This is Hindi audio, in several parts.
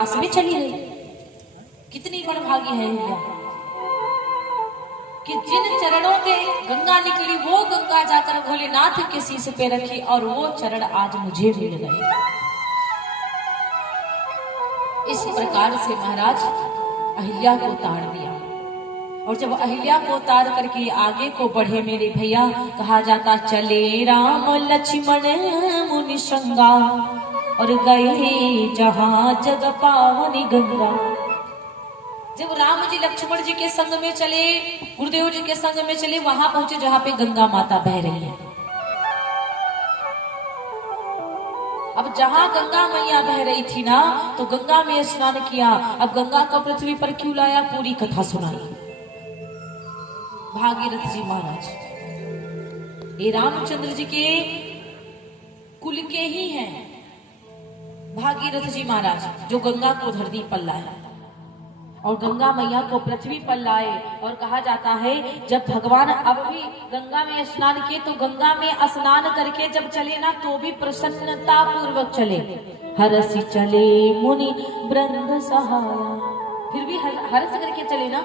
में चली गई। कितनी बड़भागी है अहिल्या कि जिन चरणों के गंगा निकली वो गंगा जाकर भोलेनाथ के शीश पे रखी और वो चरण आज मुझे मिल गए। इस प्रकार से महाराज अहिल्या को ताड़ दिया और जब अहिल्या को ताड़ करके आगे को बढ़े मेरे भैया, कहा जाता चले राम लक्ष्मण मुनि संगा और गए जहां जग पावनी गंगा। जब राम जी लक्ष्मण जी के संग में चले, गुरुदेव जी के संग में चले, वहां पहुंचे जहां पे गंगा माता बह रही है। अब जहां गंगा मैया बह रही थी ना, तो गंगा में स्नान किया। अब गंगा को पृथ्वी पर क्यों लाया, पूरी कथा सुनाई। भागीरथ जी महाराज ये रामचंद्र जी के कुल के ही हैं। भागीरथ जी महाराज जो गंगा को धरती पर लाए और गंगा मैया को पृथ्वी पर लाए। और कहा जाता है जब भगवान अब भी गंगा में स्नान किए तो गंगा में स्नान करके जब चले ना तो भी प्रसन्नता पूर्वक चले। हरसि चले मुनि वृंद सहाया, फिर भी हरस करके चले ना।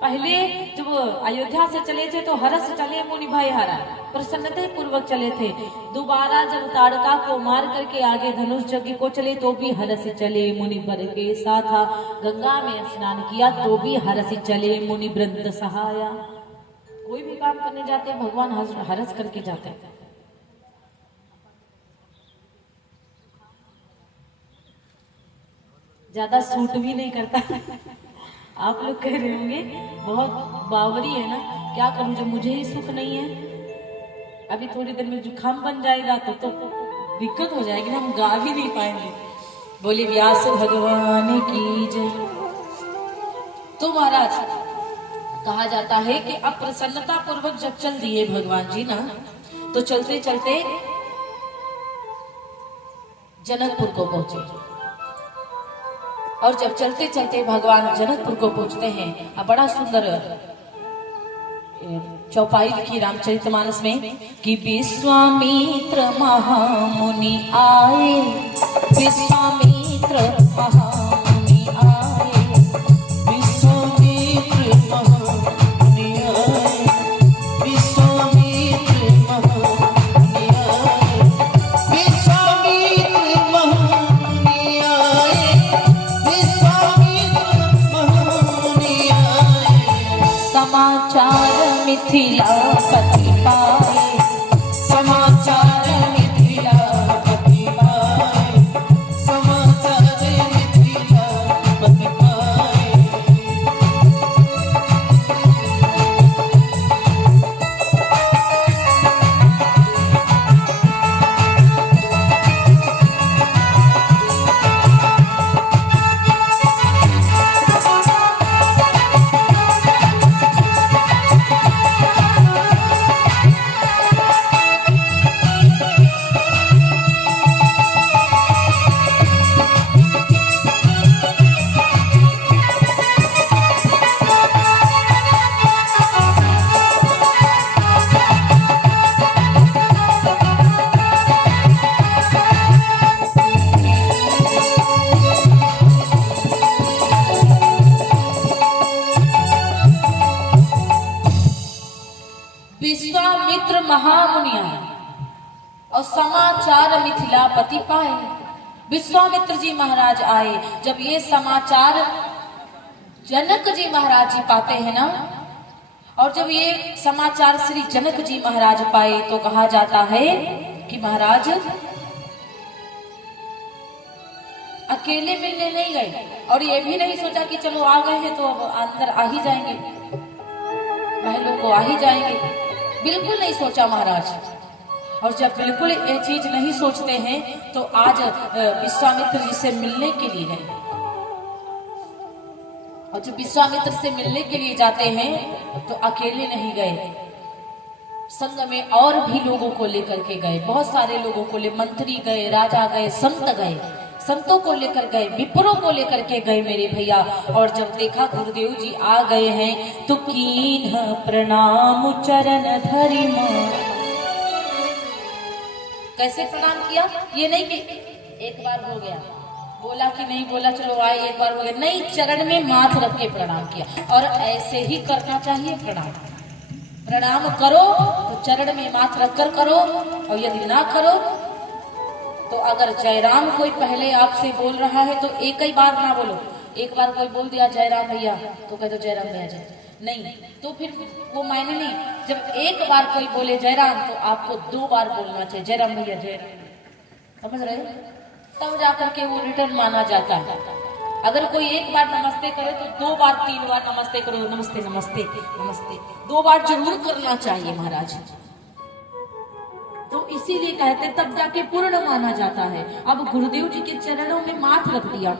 पहले जब अयोध्या से चले थे तो हरस चले मुनि भाई हरा, प्रसन्नता पूर्वक चले थे। दोबारा जब ताड़का को मार करके आगे धनुष यज्ञ को चले तो भी हरस चले मुनि वर के साथा। गंगा में स्नान किया तो भी हरस चले मुनि वृंद सहाया। कोई भी काम करने जाते हैं भगवान हरस करके जाते हैं। ज्यादा सूट भी नहीं करता। आप लोग कह रहे होंगे बहुत बावरी है ना, क्या करूं जब मुझे ही सुख नहीं है। अभी थोड़ी देर में जुकाम बन जाएगा तो दिक्कत हो जाएगी ना, हम गा भी नहीं पाएंगे। बोले व्यास भगवान की जय। तो महाराज कहा जाता है कि अब प्रसन्नता पूर्वक जब चल दिए भगवान जी ना, तो चलते चलते जनकपुर को पहुंचे। और जब चलते चलते भगवान जनकपुर को पहुंचते हैं, अब बड़ा सुंदर चौपाई लिखी रामचरितमानस में कि विश्वामित्र महामुनि आए, विश्वामित्र महामुनि आए, विश्वामित्र महामुनि आए, विश्वामित्र महामुनि आए, विश्वामित्र महामुनि आए, समाचार मिथिलापति पाए, समाचार मिथिलापति पाए, समाचार मिथिलापति पाए। विश्वामित्र महामुनि आए और समाचार मिथिलापति पाए। विश्वामित्र जी महाराज आए, जब ये समाचार जनक जी महाराज जी पाते हैं ना, और जब ये समाचार श्री जनक जी महाराज पाए तो कहा जाता है कि महाराज अकेले मिलने नहीं गए और ये भी नहीं सोचा कि चलो आ गए हैं तो अब अंदर आ ही जाएंगे, महलों को आ ही जाएंगे। बिल्कुल नहीं सोचा महाराज। और जब बिल्कुल ये चीज नहीं सोचते हैं तो आज विश्वामित्र जी से मिलने के लिए गए। और जब विश्वामित्र से मिलने के लिए जाते हैं तो अकेले नहीं गए, संग में और भी लोगों को लेकर के गए। बहुत सारे लोगों को ले, मंत्री गए, राजा गए, संत गए, संतों को लेकर गए, विप्रों को लेकर के गए मेरे भैया। और जब देखा गुरुदेव जी आ गए हैं तो कीन्ह प्रणाम चरण धरि मां। कैसे प्रणाम किया, ये नहीं कि एक बार हो गया, बोला कि नहीं बोला, चलो आए एक बार हो गया, नहीं, चरण में माथ रख के प्रणाम किया। और ऐसे ही करना चाहिए प्रणाम। प्रणाम करो तो चरण में माथ रखकर करो, और यदि ना करो तो अगर जयराम कोई पहले आपसे बोल रहा है तो एक ही बार ना बोलो। एक बार कोई बोल दिया जयराम भैया तो कह दो जयराम भैया जय, नहीं तो फिर वो मायने नहीं। जब एक बार कोई बोले जयराम तो आपको 2 बार बोलना चाहिए, जयराम भैया जयराम, समझ रहे हो? तब जाकर के वो रिटर्न माना जाता है। अगर कोई एक बार नमस्ते करे तो 2 बार 3 बार नमस्ते करो, नमस्ते नमस्ते नमस्ते 2 बार जरूर करना चाहिए महाराज। तो इसीलिए कहते तब जाके पूर्ण माना जाता है। अब गुरुदेव जी के चरणों में माथ रख दिया,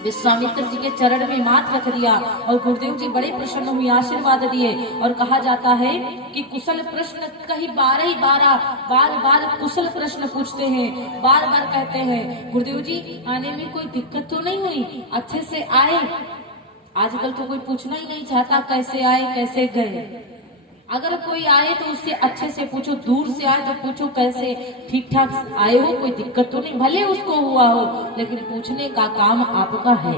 विश्वामित्र जी के चरण में माथ रख दिया, और गुरुदेव जी बड़े प्रसन्न हुए, आशीर्वाद दिए। और कहा जाता है कि कुशल प्रश्न कहीं 12 कुशल प्रश्न पूछते हैं, बार बार कहते हैं गुरुदेव जी आने में कोई दिक्कत तो नहीं हुई, अच्छे से आए। आजकल तो कोई पूछना ही नहीं चाहता कैसे आए कैसे गए। अगर कोई आए तो उससे अच्छे से पूछो, दूर से आए तो पूछो कैसे ठीक ठाक आए हो, कोई दिक्कत तो नहीं, भले उसको हुआ हो, लेकिन पूछने का काम आपका है,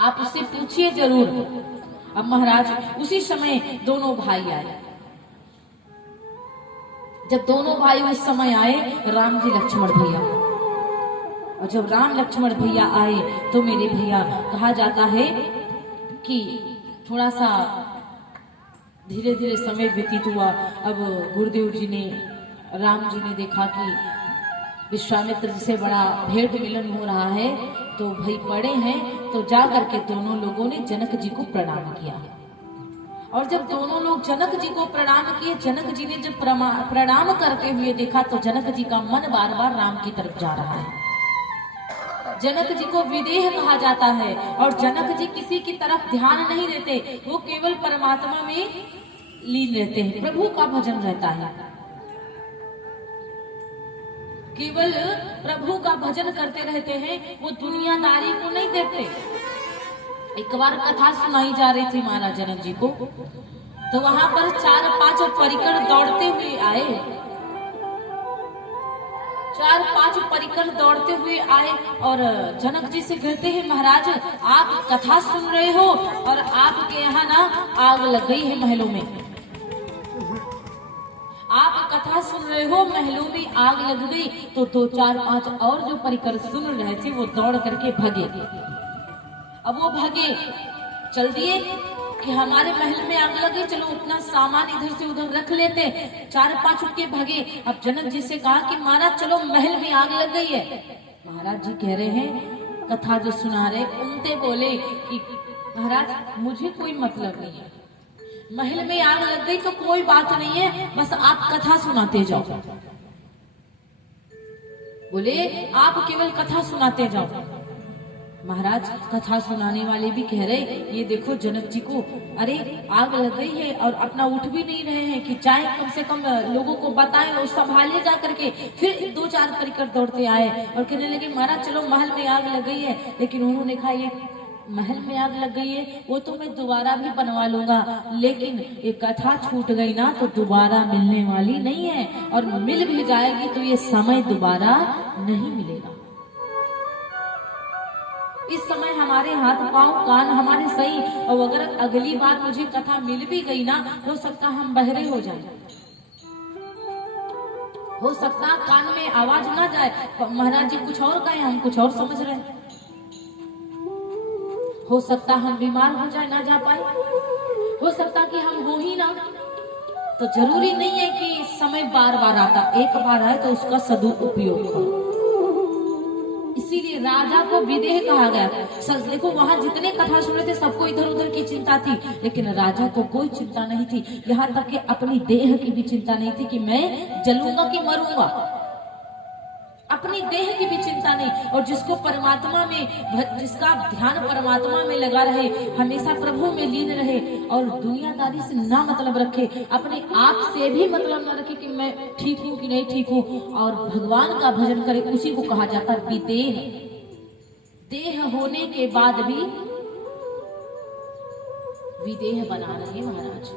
आप उससे पूछिए जरूर। अब महाराज उसी समय दोनों भाई आए। जब दोनों भाई उस समय आए, राम जी लक्ष्मण भैया, और जब राम लक्ष्मण भैया आए तो मेरे भैया कहा जाता है कि थोड़ा सा धीरे धीरे समय व्यतीत हुआ। अब गुरुदेव जी ने, राम जी ने देखा कि विश्वामित्र जी से बड़ा भेंट मिलन हो रहा है, तो भाई बड़े हैं, तो जा करके दोनों लोगों ने जनक जी को प्रणाम किया। और जब दोनों लोग जनक जी को प्रणाम किए, जनक जी ने जब प्रणाम करते हुए देखा तो जनक जी का मन बार बार राम की तरफ जा रहा है। जनक जी को विदेह कहा जाता है, और जनक जी किसी की तरफ ध्यान नहीं देते, वो केवल परमात्मा में लीन रहते हैं, प्रभु का भजन रहता है, केवल प्रभु का भजन करते रहते हैं, वो दुनियादारी को नहीं देखते। एक बार कथा सुनाई जा रही थी महाराज जनक जी को, तो वहां पर 4-5 परिकर दौड़ते हुए आए, 4-5 परिकर दौड़ते हुए आए, और जनक जी से कहते हैं महाराज आप कथा सुन रहे हो और आपके यहाँ ना आग लग गई है महलों में, आप कथा सुन रहे हो महलों में आग लग गई। तो 2-4-5 और जो परिकर सुन रहे थे वो दौड़ करके भगे। अब वो भगे, चल दिए कि हमारे महल में आग लगी, चलो उतना सामान इधर से उधर रख लेते। 4-5 उनके भगे। अब जनक जी से कहा कि महाराज चलो महल में आग लग गई है। महाराज जी कह रहे हैं, कथा जो सुना रहे उनसे बोले कि महाराज मुझे कोई मतलब नहीं है, महल में आग लग गई तो कोई बात नहीं है, बस आप कथा सुनाते जाओ। बोले आप केवल कथा सुनाते जाओ। महाराज कथा सुनाने वाले भी कह रहे, ये देखो जनक जी को अरे आग लग गई है और अपना उठ भी नहीं रहे हैं कि चाहे कम से कम लोगों को बताएं और संभाले जा करके। फिर 2-4 परिकर दौड़ते आए और कहने लगे महाराज चलो महल में आग लग गई है। लेकिन उन्होंने कहा ये महल में आग लग गई है वो तो मैं दोबारा भी बनवा लूंगा, लेकिन ये कथा छूट गई ना तो दोबारा मिलने वाली नहीं है, और मिल भी जाएगी तो ये समय दोबारा नहीं मिलेगा। इस समय हमारे हाथ पांव कान हमारे सही, और अगर अगली बार मुझे कथा मिल भी गई ना, हो सकता हम बहरे हो जाए, हो सकता कान में आवाज ना जाए, महाराज जी कुछ और कहें हम कुछ और समझ रहे हैं, हो सकता हम बीमार हो जाए ना जा पाए, हो सकता कि हम हो ही ना। तो जरूरी नहीं है कि समय बार बार आता, एक बार आए तो उसका सदुपयोग करो। इसीलिए राजा को विदेह कहा गया। देखो वहां जितने कथा सुन रहे थे सबको इधर उधर की चिंता थी, लेकिन राजा को कोई चिंता नहीं थी, यहाँ तक कि अपनी देह की भी चिंता नहीं थी कि मैं जलूंगा कि मरूंगा, अपनी देह की भी चिंता नहीं। और जिसको परमात्मा में, जिसका ध्यान परमात्मा में लगा रहे, हमेशा प्रभु में लीन रहे और दुनियादारी से ना मतलब रखे, अपने आप से भी मतलब न रखे कि मैं ठीक हूँ कि नहीं ठीक हूँ, और भगवान का भजन करे, उसी को कहा जाता है विदेह। देह होने के बाद भी विदेह बना रहे महाराज।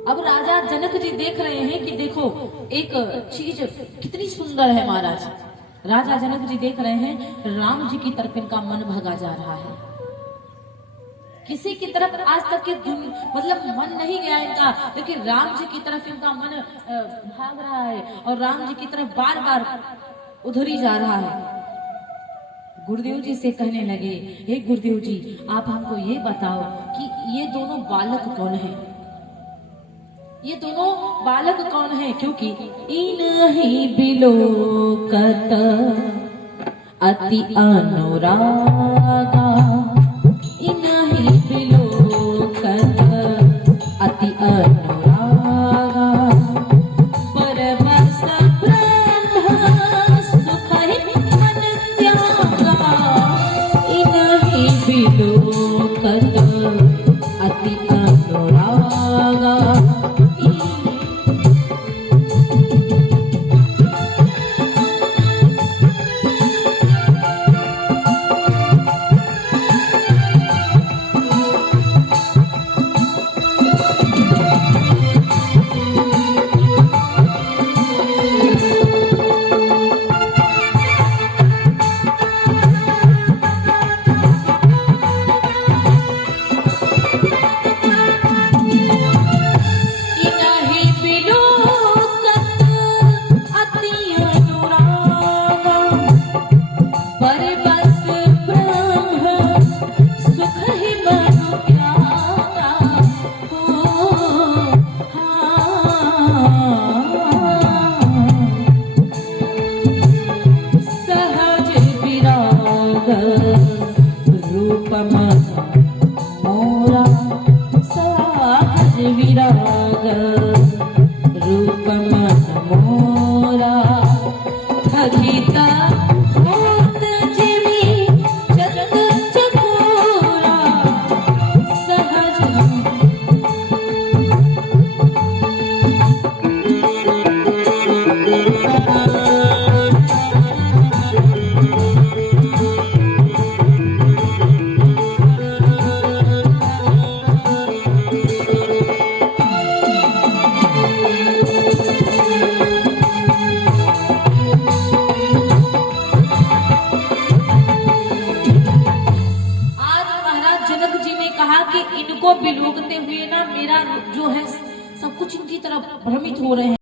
अब राजा जनक जी देख रहे हैं कि देखो एक चीज कितनी सुंदर है महाराज। राजा जनक जी देख रहे हैं राम जी की तरफ इनका मन भगा जा रहा है। किसी की तरफ आज तक के मतलब मन नहीं गया इनका, लेकिन राम जी की तरफ इनका मन भाग रहा है और राम जी की तरफ बार बार उधरी जा रहा है। गुरुदेव जी से कहने लगे, हे गुरुदेव जी आप हमको ये बताओ कि ये दोनों बालक कौन है, ये दोनों बालक कौन है, क्योंकि इनहि बिलोकत अति अनुरागा, इनहि बिलोकत अति अनुरागा, परमस ब्रह्म सुखहि मन त्यागा, इनहि बिलोकत अति अनुरागा। विराग रूप मन मोरा ठगिता होत जीवी जग चकोरा सहज। इनको बिलोकते हुए ना मेरा जो है सब कुछ इनकी तरफ भ्रमित हो रहे हैं।